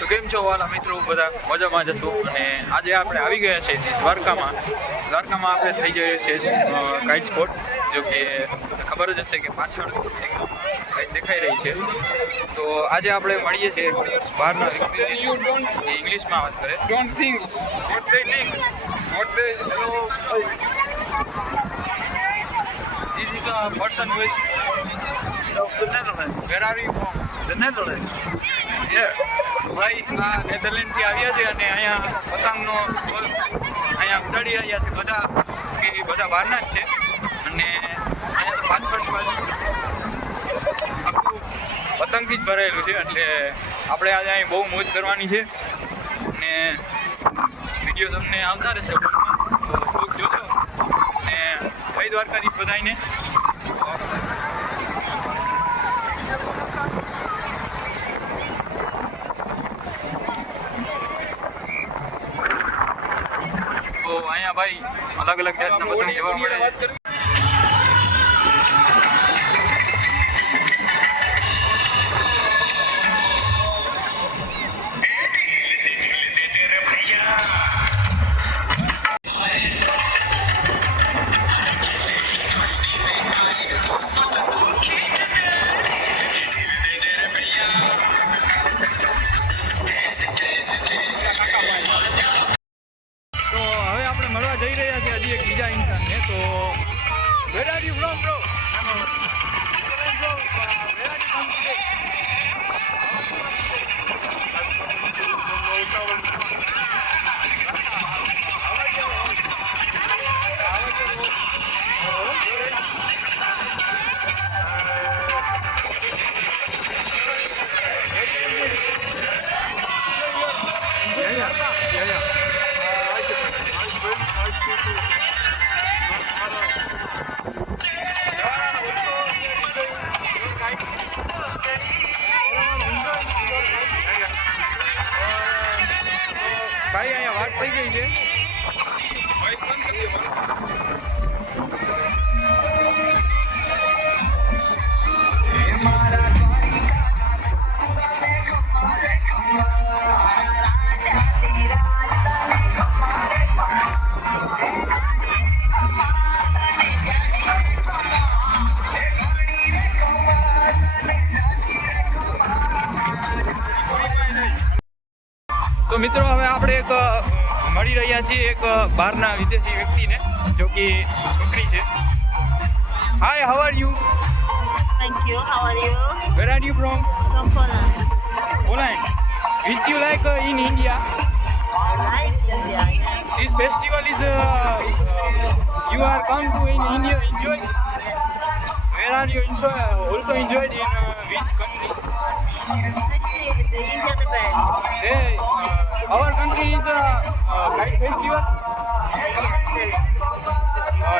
તો કેમ છો વાલા મિત્રો, બધા મજામાં જશો. અને આજે આપણે આવી ગયા છે દ્વારકામાં આપણે થઈ જઈએ છે કાઇટ સ્પોટ, જો કે ખબર જ હશે કે પાછળ કંઈક દેખાઈ રહી છે. તો આજે આપણે મળીએ છીએ બહારના વ્યક્તિ, ઇંગ્લિશમાં વાત કરે. Don't think what they think, what they This is a person who is of the Netherlands. Where are you from? The Netherlands. Yeah. ભાઈ આ નેધરલેન્ડથી આવ્યા છે અને અહીંયા પતંગનો અહીંયા ઉડાડી રહ્યા છે. બધા બહારના જ છે. અને અહીંયા પાછળની બાજુ આખું પતંગથી જ ભરાયેલું છે. એટલે આપણે આજે અહીં બહુ મોજ કરવાની છે અને વિડીયો તમને આવતા રહેશે બ્લોગમાં, તો બ્લોગ જોજો. અને જય દ્વારકાધીશ બધાને. તો અહીંયા ભાઈ અલગ અલગ જાતના પતંગ જોવા મળે છે. જઈ રહ્યા છે હજી એક બીજા ઇન્સાનને. તો where are you from, bro? ભાઈ અહીંયા વાત થઈ ગઈ છે. તો મિત્રો હવે આપણે એક મળી રહ્યા છીએ એક બહારના વિદેશી વ્યક્તિને, જો કે છોકરી છે. Hi, how are you? Thank you. How are you? Where are you from? From Poland. Poland. Which you like in India? I like India. Yes. This festival is you are come to in India enjoy. Where are you also enjoyed in which country? Actually, the India the best. Hey, our country is kite festival. Yes.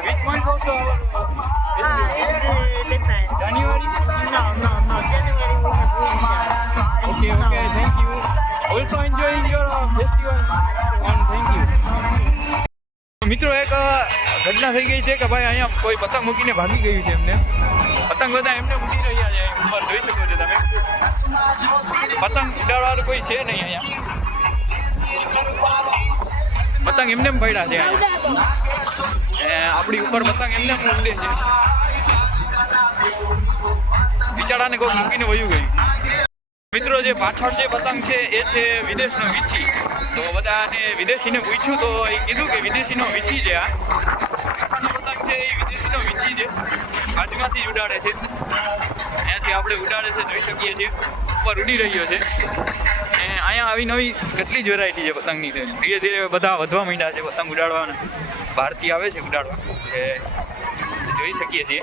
Which month also our festival? It depends. January? No. January we have winter. Okay, thank you. Also enjoying your festival and thank you. મિત્રો એક ઘટના થઈ ગઈ છે કે ભાઈ અહીંયા કોઈ પતંગ મૂકીને ભાગી ગયું છે. એમને પતંગ બધા એમને મૂકી રહ્યા છે. ઉપર જોઈ શકો છો તમે, પતંગ ઉડાડવાનું કોઈ છે નહીં અહીંયા. પતંગ એમને પડ્યા છે અહીંયા. આપણી ઉપર પતંગ એમને ઉડે છે. બિચારાને કોઈ મૂકીને વયું ગયું. મિત્રો જે પાછળ જે પતંગ છે એ છે વિદેશનો વીછી. તો બધાને વિદેશીને પૂછ્યું તો એ કીધું કે વિદેશીનો વીછી છે. આ પાછળનો પતંગ છે એ વિદેશીનો વીછી છે, બાજુમાંથી જ ઉડાડે છે. અહીંયાથી આપણે ઉડાડે છે, જોઈ શકીએ છીએ ઉપર ઉડી રહ્યો છે. અને અહીંયા આવી નવી કેટલી જ વેરાયટી છે પતંગની. ધીરે ધીરે બધા વધવા માંડ્યા છે પતંગ ઉડાડવાના. બહારથી આવે છે ઉડાડવા, એ જોઈ શકીએ છીએ.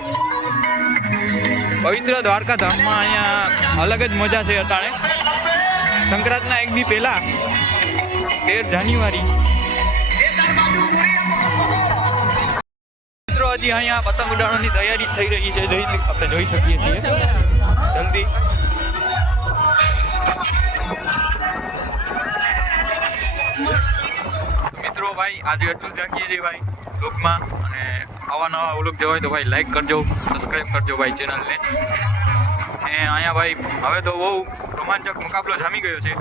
પવિત્ર દ્વારકા ધામમાં અહીંયા અલગ જ મજા છે. અત્યારે સંક્રાંતના એક દી પહેલા 13 જાન્યુઆરી મિત્રો હજી અહીંયા પતંગ ઉડાડવાની તૈયારી થઈ રહી છે. આપણે જોઈ શકીએ છીએ જલ્દી. મિત્રો ભાઈ આજે એટલું જ રાખીએ છીએ ભાઈ બ્લોગમાં. અને આવા નવા વ્લોગ જોવા હોય તો ભાઈ લાઈક કરજો, સબસ્ક્રાઈબ કરજો ભાઈ ચેનલને. અને અહીંયા ભાઈ હવે તો બહુ રોમાંચક મુકાબલો જામી ગયો છે.